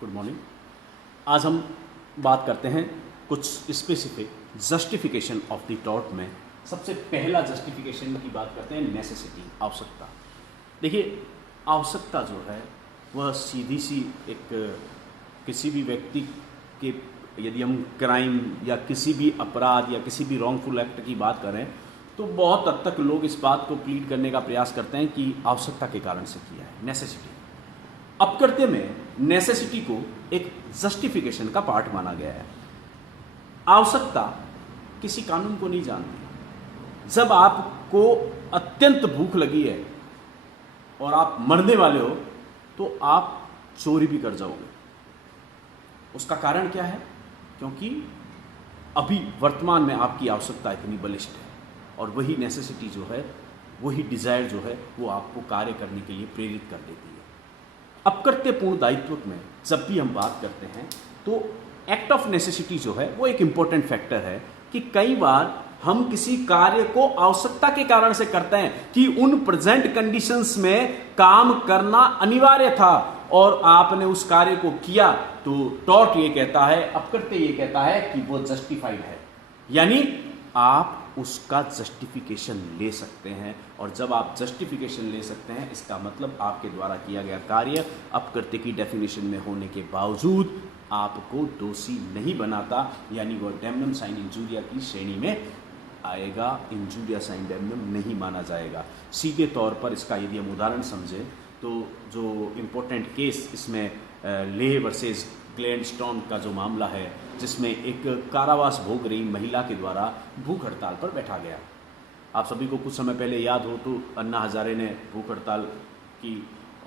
Good morning. आज हम बात करते हैं कुछ specific justification of the tort में। सबसे पहला जस्टिफिकेशन की बात करते हैं नेसेसिटी, आवश्यकता। देखिए, आवश्यकता जो है वह सीधी सी एक किसी भी व्यक्ति के, यदि हम क्राइम या किसी भी अपराध या किसी भी रॉन्गफुल एक्ट की बात करें तो बहुत हद तक लोग इस बात को प्लीड करने का प्रयास करते हैं कि आवश्यकता के कारण से किया है, नेसेसिटी। अपकृत्य में नेसेसिटी को एक जस्टिफिकेशन का पार्ट माना गया है। आवश्यकता किसी कानून को नहीं जानती। जब आपको अत्यंत भूख लगी है और आप मरने वाले हो तो आप चोरी भी कर जाओगे। उसका कारण क्या है? क्योंकि अभी वर्तमान में आपकी आवश्यकता इतनी बलिष्ठ है और वही नेसेसिटी जो है, वही डिजायर जो है, वो आपको कार्य करने के लिए प्रेरित कर देती है। अपकृत्यपूर्ण दायित्व में जब भी हम बात करते हैं तो एक्ट ऑफ नेसेसिटी जो है वो एक इंपॉर्टेंट फैक्टर है कि कई बार हम किसी कार्य को आवश्यकता के कारण से करते हैं कि उन प्रेजेंट कंडीशंस में काम करना अनिवार्य था और आपने उस कार्य को किया, तो टॉर्ट ये कहता है, अपकृत्य ये कहता है कि वो जस्टिफाइड है, यानी आप उसका जस्टिफिकेशन ले सकते हैं। और जब आप जस्टिफिकेशन ले सकते हैं, इसका मतलब आपके द्वारा किया गया कार्य अपकृत्य की डेफिनेशन में होने के बावजूद आपको दोषी नहीं बनाता, यानी वह डैमनम साइन इंजूरिया की श्रेणी में आएगा, इंजूरिया साइन डैमनम नहीं माना जाएगा। सीधे तौर पर इसका यदि हम उदाहरण समझें तो जो इम्पोर्टेंट केस इसमें ले वर्सेस ग्लैडस्टोन का जो मामला है, जिसमें एक कारावास भोग रही महिला के द्वारा भूख हड़ताल पर बैठा गया। आप सभी को कुछ समय पहले याद हो तो अन्ना हजारे ने भूख हड़ताल की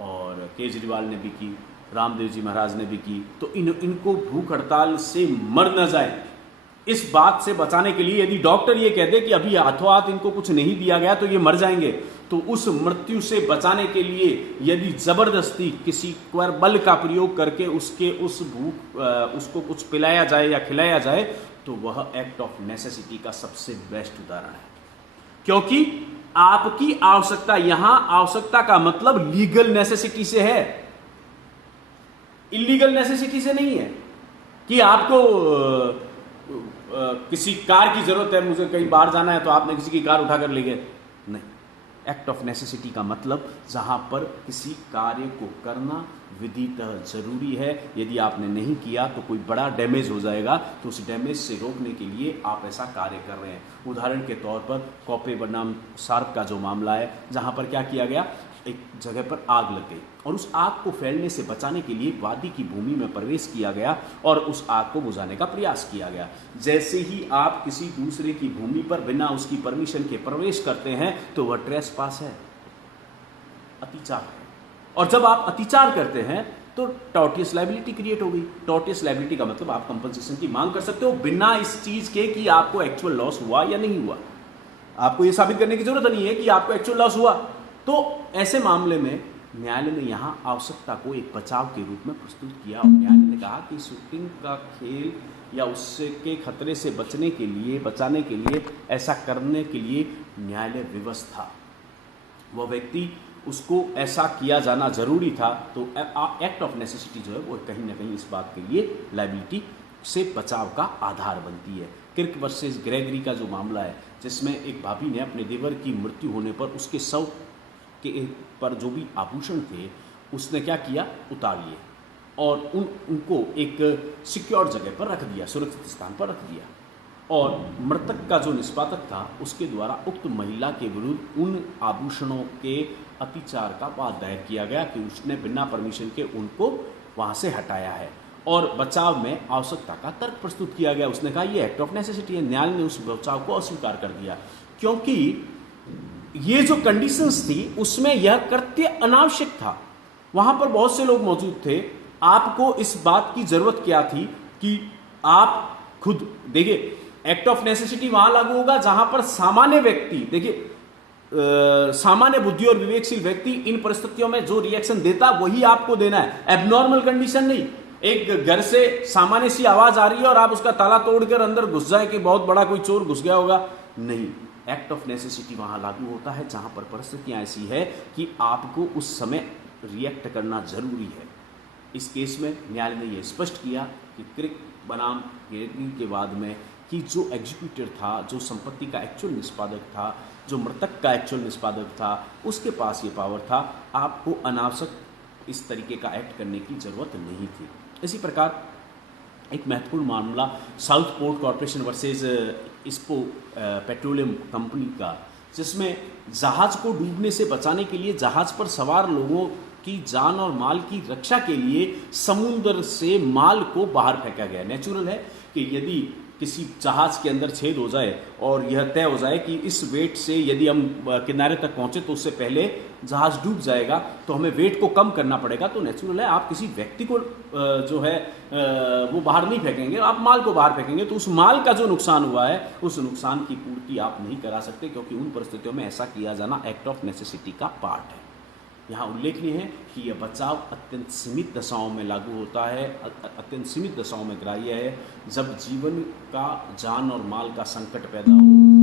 और केजरीवाल ने भी की, रामदेव जी महाराज ने भी की। तो इनको भूख हड़ताल से मर न जाए, इस बात से बचाने के लिए यदि डॉक्टर ये कह दे कि अभी हाथों हाथ इनको कुछ नहीं दिया गया तो ये मर जाएंगे, तो उस मृत्यु से बचाने के लिए यदि जबरदस्ती किसी पर बल का प्रयोग करके उसको कुछ पिलाया जाए या खिलाया जाए, तो वह एक्ट ऑफ नेसेसिटी का सबसे बेस्ट उदाहरण है। क्योंकि आपकी आवश्यकता, यहां आवश्यकता का मतलब लीगल नेसेसिटी से है, इलीगल नेसेसिटी से नहीं है कि आपको किसी कार की जरूरत है, मुझे कहीं बाहर जाना है तो आपने किसी की कार उठाकर ले गए, नहीं। एक्ट ऑफ नेसेसिटी का मतलब जहां पर किसी कार्य को करना विधितः जरूरी है, यदि आपने नहीं किया तो कोई बड़ा डैमेज हो जाएगा, तो उस डैमेज से रोकने के लिए आप ऐसा कार्य कर रहे हैं। उदाहरण के तौर पर कॉपे बनाम सार्क का जो मामला है, जहां पर क्या किया गया, एक जगह पर आग लग गई और उस आग को फैलने से बचाने के लिए वादी की भूमि में प्रवेश किया गया और उस आग को बुझाने का प्रयास किया गया। जैसे ही आप किसी दूसरे की भूमि पर बिना उसकी परमिशन के प्रवेश करते हैं तो वह ट्रेसपास है, अतिचार है। और जब आप अतिचार करते हैं तो टॉर्टियस लायबिलिटी क्रिएट हो गई। टॉर्टियस लायबिलिटी का मतलब आप कंपनसेशन की मांग कर सकते हो बिना इस चीज के कि आपको एक्चुअल लॉस हुआ या नहीं हुआ। आपको यह साबित करने की जरूरत नहीं है कि आपको एक्चुअल लॉस हुआ। तो ऐसे मामले में न्यायालय ने यहां आवश्यकता को एक बचाव के रूप में प्रस्तुत किया और न्यायालय ने कहा कि शूटिंग का खेल या उससे के खतरे से बचाने के लिए ऐसा करने के लिए न्यायालय विवश था, वह व्यक्ति, उसको ऐसा किया जाना जरूरी था। तो एक्ट ऑफ नेसेसिटी जो है वो कहीं ना कहीं इस बात के लिए लायबिलिटी से बचाव का आधार बनती है। किर्क वर्सेस ग्रेगरी का जो मामला है, जिसमें एक भाभी ने अपने देवर की मृत्यु होने पर उसके शव के पर जो भी आभूषण थे उसने क्या किया, उतार लिए और उनको एक सिक्योर जगह पर रख दिया, सुरक्षित स्थान पर रख दिया। और मृतक का जो निष्पादक था उसके द्वारा उक्त महिला के विरुद्ध उन आभूषणों के अतिचार का वाद दायर किया गया कि उसने बिना परमिशन के उनको वहां से हटाया है और बचाव में आवश्यकता का तर्क प्रस्तुत किया गया। उसने कहा यह एक्ट ऑफ नेसेसिटी है। न्यायालय ने उस बचाव को अस्वीकार कर दिया क्योंकि ये जो कंडीशंस थी उसमें यह कृत्य अनावश्यक था। वहां पर बहुत से लोग मौजूद थे। आपको इस बात की जरूरत क्या थी कि आप खुद देखिए, एक्ट ऑफ नेसेसिटी वहां लागू होगा जहां पर सामान्य व्यक्ति, देखिए सामान्य बुद्धि और विवेकशील व्यक्ति इन परिस्थितियों में जो रिएक्शन देता वही आपको देना है, एबनॉर्मल कंडीशन नहीं। एक घर से सामान्य सी आवाज आ रही है और आप उसका ताला तोड़कर अंदर घुस जाए कि बहुत बड़ा कोई चोर घुस गया होगा, नहीं। एक्ट ऑफ नेसेसिटी वहां लागू होता है जहां पर परिस्थितियां ऐसी है कि आपको उस समय रिएक्ट करना जरूरी है। इस केस में न्यायालय ने यह स्पष्ट किया कि क्रिक बनाम गिरगी के बाद में कि जो एग्जीक्यूटर था, जो संपत्ति का एक्चुअल निष्पादक था, जो मृतक का एक्चुअल निष्पादक था, उसके पास ये पावर था। आपको अनावश्यक इस तरीके का एक्ट करने की ज़रूरत नहीं थी। इसी प्रकार एक महत्वपूर्ण मामला साउथ पोर्ट कॉरपोरेशन वर्सेस इस्पो पेट्रोलियम कंपनी का, जिसमें जहाज़ को डूबने से बचाने के लिए जहाज़ पर सवार लोगों की जान और माल की रक्षा के लिए समुद्र से माल को बाहर फेंका गया। नेचुरल है कि यदि किसी जहाज़ के अंदर छेद हो जाए और यह तय हो जाए कि इस वेट से यदि हम किनारे तक पहुंचे तो उससे पहले जहाज़ डूब जाएगा, तो हमें वेट को कम करना पड़ेगा। तो नेचुरल है आप किसी व्यक्ति को जो है वो बाहर नहीं फेंकेंगे, आप माल को बाहर फेंकेंगे, तो उस माल का जो नुकसान हुआ है उस नुकसान की पूर्ति आप नहीं करा सकते, क्योंकि उन परिस्थितियों में ऐसा किया जाना एक्ट ऑफ नेसेसिटी का पार्ट है। यहाँ उल्लेखनीय है कि यह बचाव अत्यंत सीमित दशाओं में लागू होता है, अत्यंत सीमित दशाओं में ग्राह्य है, जब जीवन का, जान और माल का संकट पैदा हो।